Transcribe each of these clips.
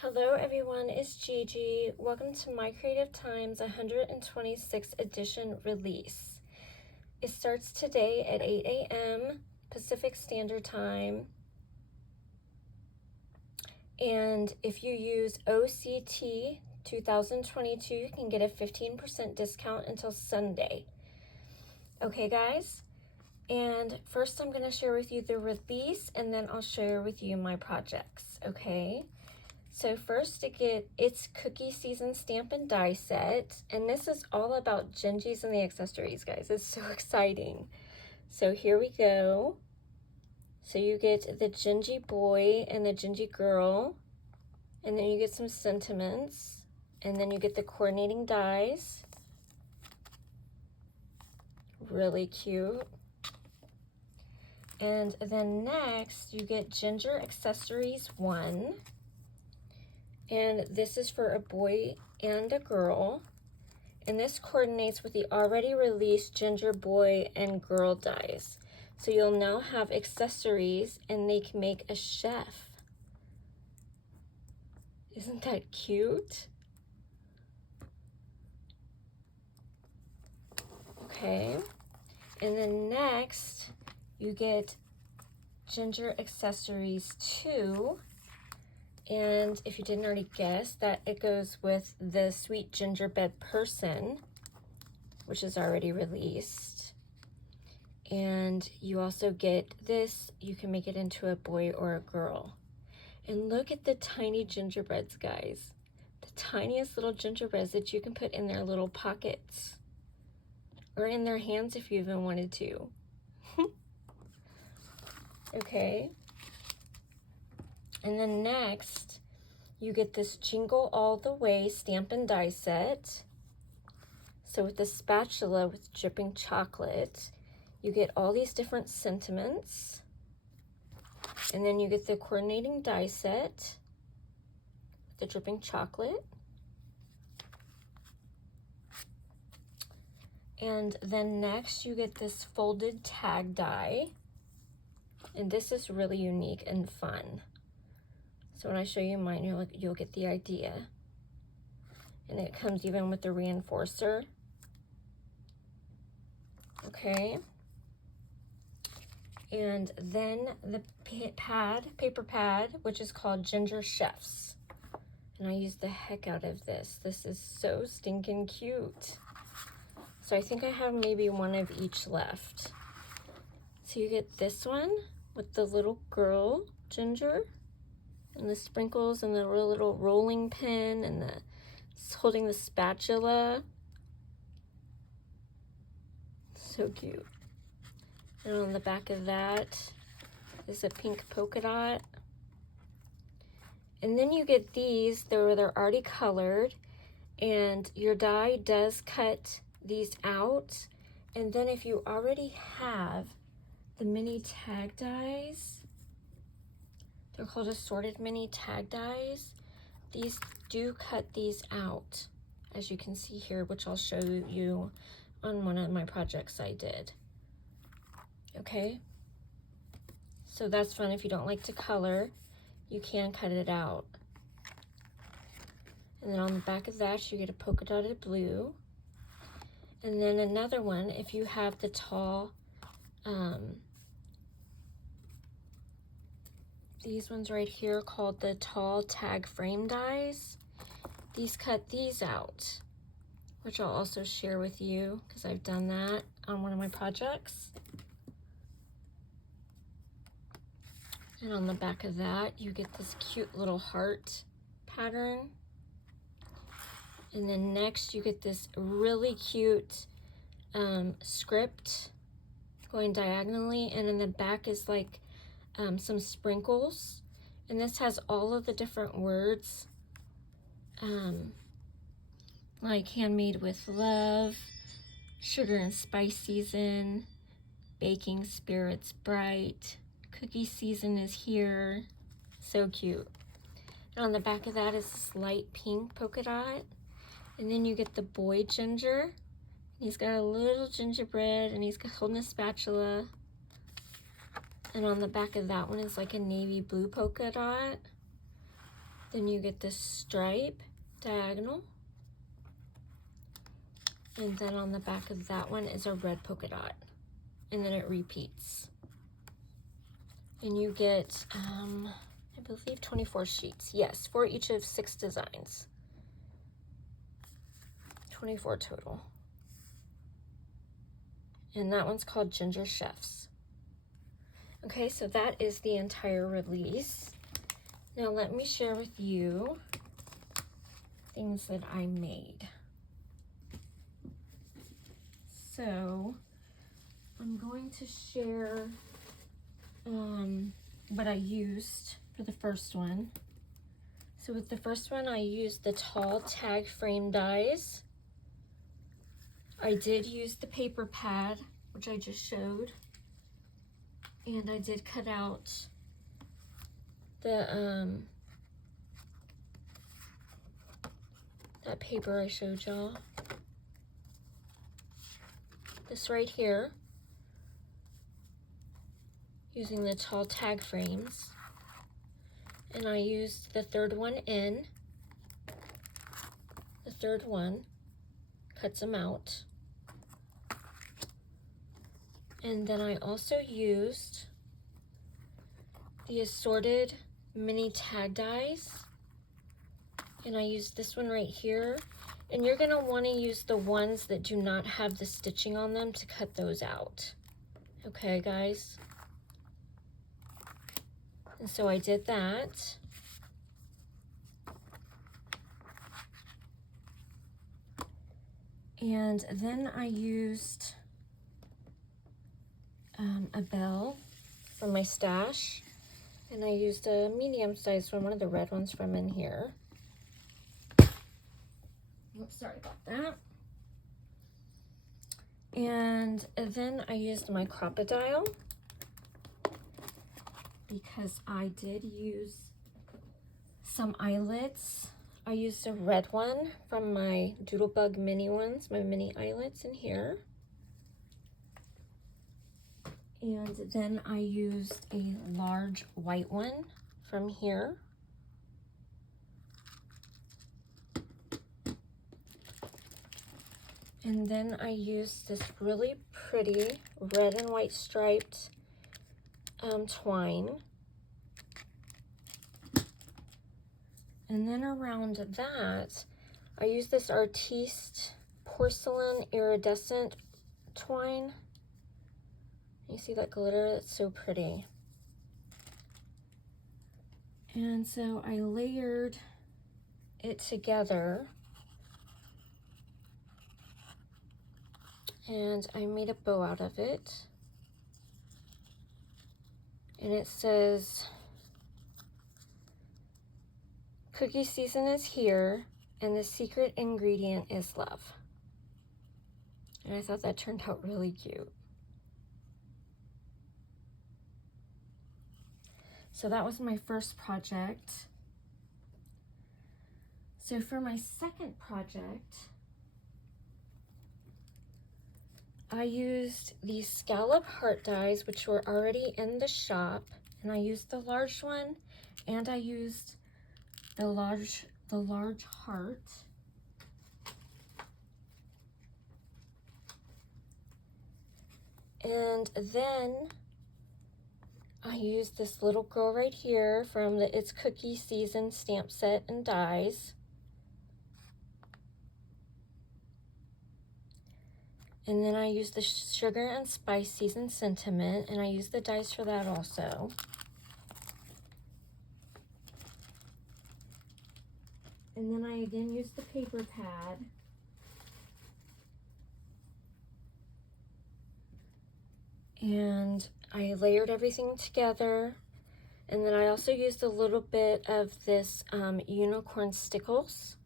Hello everyone, it's Gigi. Welcome to My Creative Time's 126th edition release. It starts today at 8 a.m. Pacific Standard Time. And if you use OCT 2022, you can get a 15% discount until Sunday. Okay guys? And first I'm going to share with you the release and then I'll share with you my projects, okay? So first to get It's Cookie Season Stamp and Die Set. And this is all about Gingis and the accessories, guys. It's so exciting. So here we go. So you get the Gingy boy and the Gingy girl. And then you get some sentiments. And then you get the coordinating dies. Really cute. And then next you get Ginger Accessories 1. And this is for a boy and a girl. And this coordinates with the already released Ginger boy and girl dies. So you'll now have accessories and they can make a chef. Isn't that cute? Okay. And then next you get Ginger Accessories 2. And if you didn't already guess, that it goes with the Sweet Gingerbread Person, which is already released. And you also get this, you can make it into a boy or a girl. And look at the tiny gingerbreads, guys. The tiniest little gingerbreads that you can put in their little pockets. Or in their hands if you even wanted to. Okay. And then next, you get this Jingle All the Way Stamp and Die Set. So with the spatula with dripping chocolate, you get all these different sentiments. And then you get the coordinating die set, the dripping chocolate. And then next you get this folded tag die. And this is really unique and fun. So when I show you mine, you'll get the idea. And it comes even with the reinforcer. Okay. And then the paper pad, which is called Ginger Chefs. And I used the heck out of this. This is so stinking cute. So I think I have maybe one of each left. So you get this one with the little girl, Ginger. And the sprinkles and the little rolling pin and the holding the spatula. So cute. And on the back of that is a pink polka dot. And then you get these, they're already colored, and your die does cut these out. And then if you already have the mini tag dies, they're called assorted mini tag dies. These do cut these out, as you can see here, which I'll show you on one of my projects I did. Okay, so that's fun. If you don't like to color, you can cut it out. And then on the back of that, you get a polka dotted blue. And then another one, if you have the tall, these ones right here called the tall tag frame dies. These cut these out, which I'll also share with you because I've done that on one of my projects. And on the back of that, you get this cute little heart pattern. And then next you get this really cute script going diagonally, and in the back is like some sprinkles, and this has all of the different words, like handmade with love, sugar and spice season, baking spirits bright, cookie season is here. So cute. And on the back of that is this light pink polka dot, and then you get the boy Ginger. He's got a little gingerbread and he's holding a spatula. And on the back of that one is like a navy blue polka dot. Then you get this stripe diagonal. And then on the back of that one is a red polka dot. And then it repeats. And you get, I believe 24 sheets. Yes, for each of 6 designs. 24 total. And that one's called Ginger Chefs. Okay, so that is the entire release. Now let me share with you things that I made. So I'm going to share what I used for the first one. So with the first one, I used the tall tag frame dies. I did use the paper pad, which I just showed. And I did cut out the that paper I showed y'all. This right here, using the tall tag frames. And I used the third one in. The third one cuts them out. And then I also used the assorted mini tag dies. And I used this one right here. And you're gonna wanna use the ones that do not have the stitching on them to cut those out. Okay, guys? And so I did that. And then I used a bell from my stash. And I used a medium-sized one of the red ones from in here. Oops, sorry about that. And then I used my crocodile because I did use some eyelets. I used a red one from my Doodlebug mini ones, my mini eyelets in here. And then I used a large white one from here. And then I used this really pretty red and white striped twine. And then around that, I used this Artiste porcelain iridescent twine. You see that glitter? That's so pretty. And so I layered it together. And I made a bow out of it. And it says, cookie season is here, and the secret ingredient is love. And I thought that turned out really cute. So that was my first project. So for my second project, I used these scallop heart dies, which were already in the shop, and I used the large one, and I used the large heart. And then I used this little girl right here from the It's Cookie Season stamp set and dies. And then I used the Sugar and Spice Season Sentiment, and I used the dies for that also. And then I again used the paper pad. And I layered everything together. And then I also used a little bit of this unicorn stickles.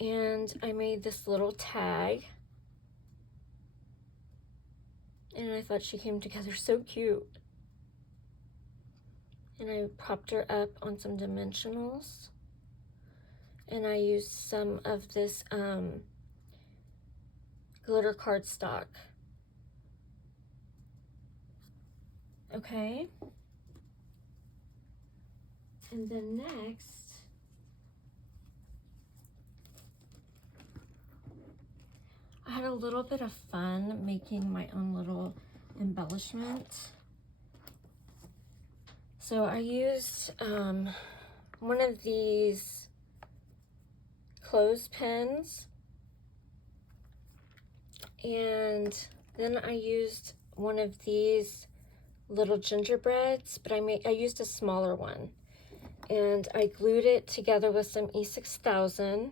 And I made this little tag. And I thought she came together so cute. And I propped her up on some dimensionals. And I used some of this glitter cardstock. Okay. And then next, I had a little bit of fun making my own little embellishment. So I used one of these clothespins, and then I used one of these little gingerbreads, but I used a smaller one, and I glued it together with some E6000.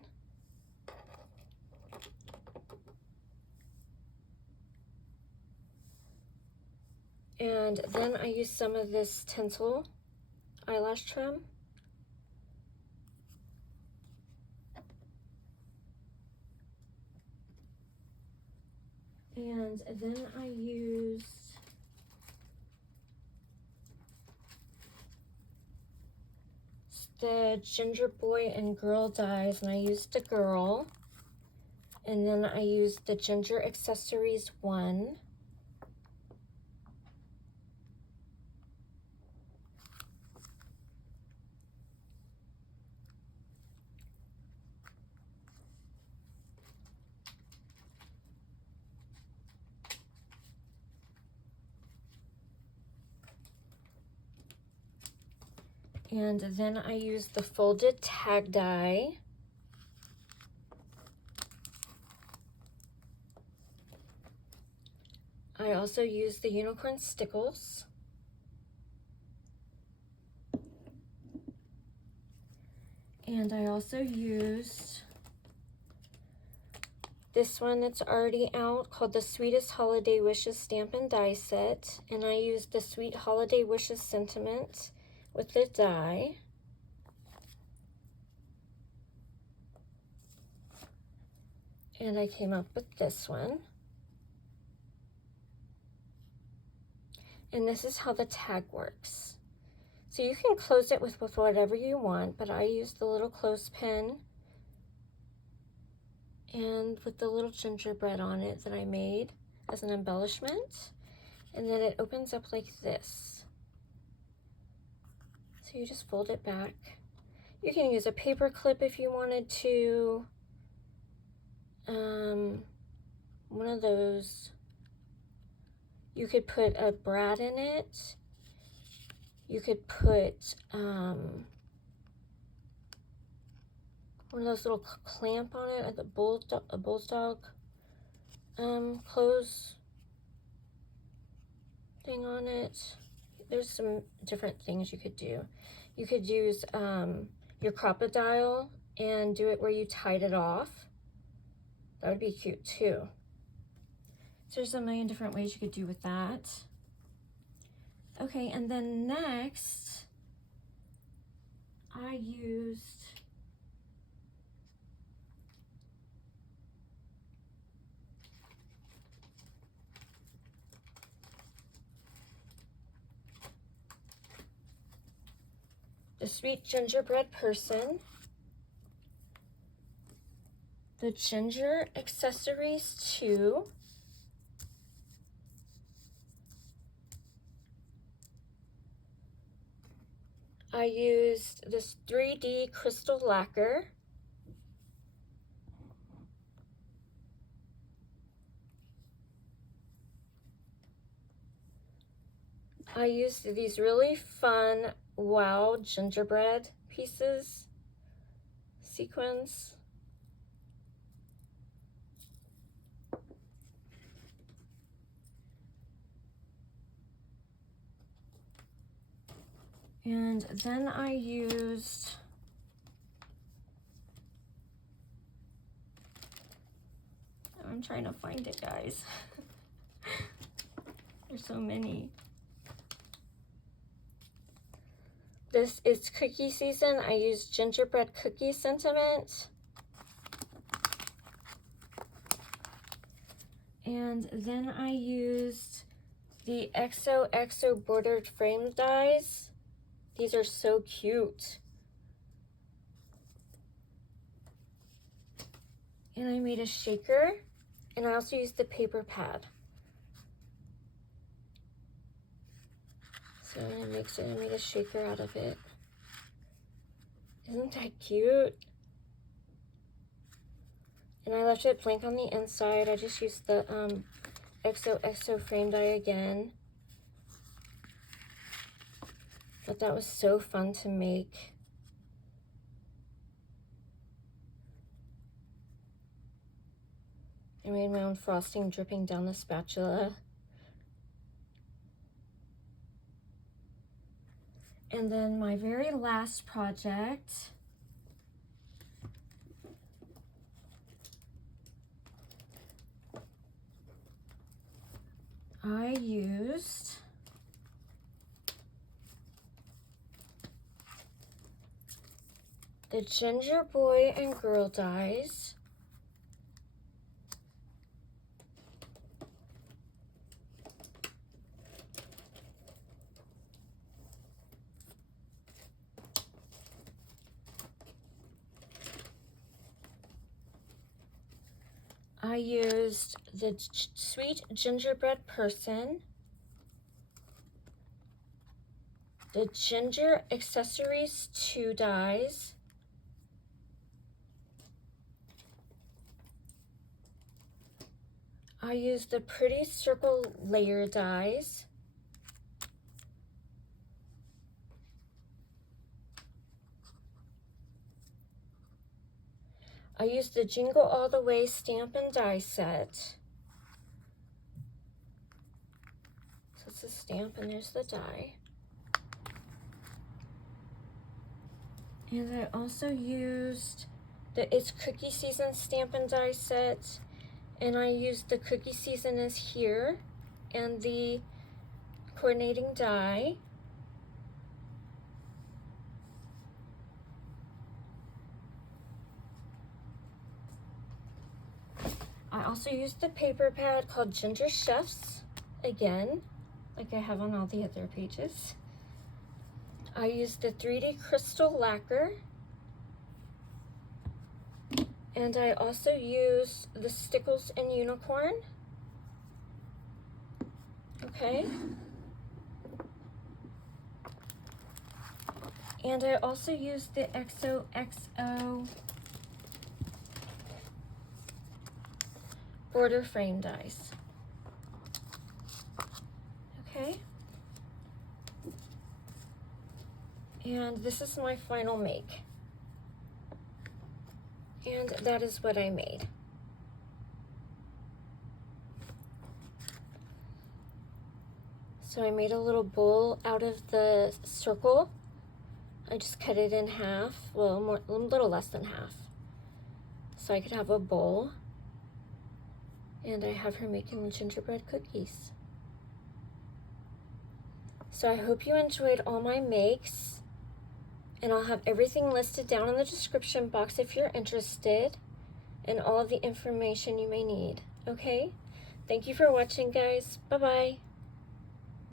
And then I used some of this tinsel eyelash trim. And then I used the Ginger Boy and Girl dies, and I used the girl. And then I used the Ginger Accessories 1. And then I used the folded tag die. I also used the unicorn stickles. And I also used this one that's already out called the Sweetest Holiday Wishes Stamp and Die Set. And I used the Sweet Holiday Wishes Sentiment with the die. And I came up with this one. And this is how the tag works. So you can close it with whatever you want, but I used the little clothespin and with the little gingerbread on it that I made as an embellishment. And then it opens up like this. So you just fold it back. You can use a paper clip if you wanted to. One of those. You could put a brad in it. You could put one of those little clamp on it, the bulldog clothes thing on it. There's some different things you could do. You could use your crocodile and do it where you tied it off. That would be cute too. So there's a million different ways you could do with that. Okay, and then next, I used the Sweet Gingerbread Person, the Ginger Accessories 2, I used this 3D crystal lacquer, I used these really fun wow gingerbread pieces, sequins. And then I used I'm trying to find it, guys. There's so many. This is cookie season. I used gingerbread cookie sentiment. And then I used the XOXO bordered frame dies. These are so cute. And I made a shaker, and I also used the paper pad. So I made a shaker out of it. Isn't that cute? And I left it blank on the inside. I just used the XOXO frame die again. But that was so fun to make. I made my own frosting dripping down the spatula. And then my very last project, I used the Ginger Boy and Girl dies. I used the Sweet Gingerbread Person, the Ginger Accessories 2 dies, I used the Pretty Circle Layer dies, I used the Jingle All the Way stamp and die set. So it's a stamp and there's the die. And I also used the It's Cookie Season stamp and die set. And I used the Cookie Season is here and the coordinating die. I also used the paper pad called Ginger Chefs, again, like I have on all the other pages. I used the 3D crystal lacquer. And I also used the Stickles and Unicorn. Okay. And I also used the XOXO border frame dies. Okay. And this is my final make. And that is what I made. So I made a little bowl out of the circle. I just cut it in half, well, a little less than half. So I could have a bowl. And I have her making gingerbread cookies. So I hope you enjoyed all my makes. And I'll have everything listed down in the description box if you're interested, and all of the information you may need, okay? Thank you for watching, guys. Bye-bye.